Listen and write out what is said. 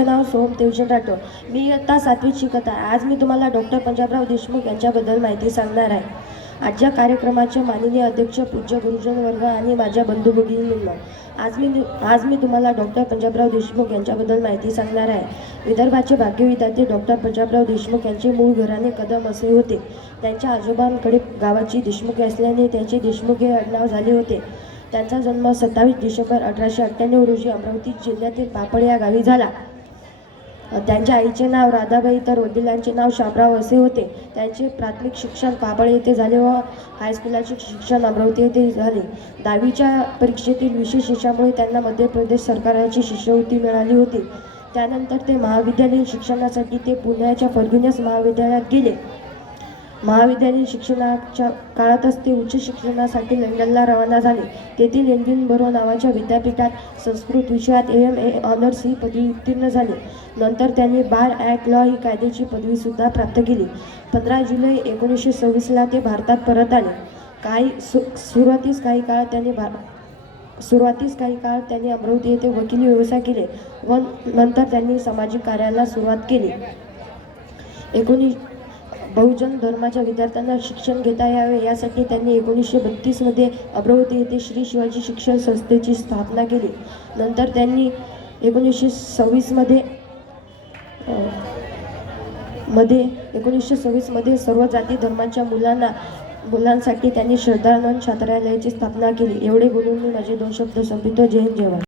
माझे नाव सोम देवजन राठोड. मी इयत्ता सातवीत शिकत आहे. आज मी तुम्हाला डॉक्टर पंजाबराव देशमुख यांच्याबद्दल माहिती सांगणार आहे. आजच्या कार्यक्रमाचे माननीय अध्यक्ष पूज्य गुरुजन वर्ग आणि माझ्या बंधू भगिनींना आज मी आज मी तुम्हाला डॉक्टर पंजाबराव देशमुख यांच्याबद्दल माहिती सांगणार आहे. विदर्भाचे भाग्यविधाते डॉक्टर पंजाबराव देशमुख यांचे मूळ घराणे कदम असे होते. त्यांच्या आजोबांकडे गावाची देशमुख असल्याने त्यांचे देशमुख हे आडनाव झाले होते. त्यांचा जन्म सत्तावीस डिसेंबर अठराशे अठ्ठ्याण्णव रोजी अमरावती जिल्ह्यातील पापड या गावी झाला. त्यांच्या आईचे नाव राधाबाई तर वडिलांचे नाव शामराव असे होते. त्यांचे प्राथमिक शिक्षण पापळ येथे झाले व हायस्कुलाचे शिक्षण अमरावती येथे झाले. दहावीच्या परीक्षेतील विशेष यशामुळे त्यांना मध्य प्रदेश सरकारची शिष्यवृत्ती मिळाली होती. त्यानंतर ते महाविद्यालयीन शिक्षणासाठी ते पुण्याच्या फर्ग्युनस महाविद्यालयात गेले. महाविद्यालयीन शिक्षणाच्या काळातच ते उच्च शिक्षणासाठी लंडनला रवाना झाले. तेथील एडविनबरो नावाच्या विद्यापीठात संस्कृत विषयात एम ए ऑनर्स ही पदवी उत्तीर्ण झाली. नंतर त्यांनी बार ॲक्ट लॉ ही कायद्याची पदवीसुद्धा प्राप्त केली. पंधरा जुलै एकोणीसशे सव्वीसला ते भारतात परत आले. काही सु सुरुवातीस काही काळ त्यांनी भा सुरुवातीस काही काळ त्यांनी अमरावती येथे वकिली व्यवसाय केले व नंतर त्यांनी सामाजिक कार्याला सुरुवात केली. एकोणीस बहुजन धर्माच्या विद्यार्थ्यांना शिक्षण घेता यावे यासाठी त्यांनी एकोणीसशे बत्तीसमध्ये अमरावती येथे श्री शिवाजी शिक्षण संस्थेची स्थापना केली. नंतर त्यांनी एकोणीसशे सव्वीसमध्ये मध्ये एकोणीसशे सव्वीसमध्ये सर्व जाती धर्मांच्या मुलांना मुलांसाठी त्यांनी श्रद्धानंद छात्रालयाची स्थापना केली. एवढे बोलून मी माझे दोन शब्द संपितो जय जेवण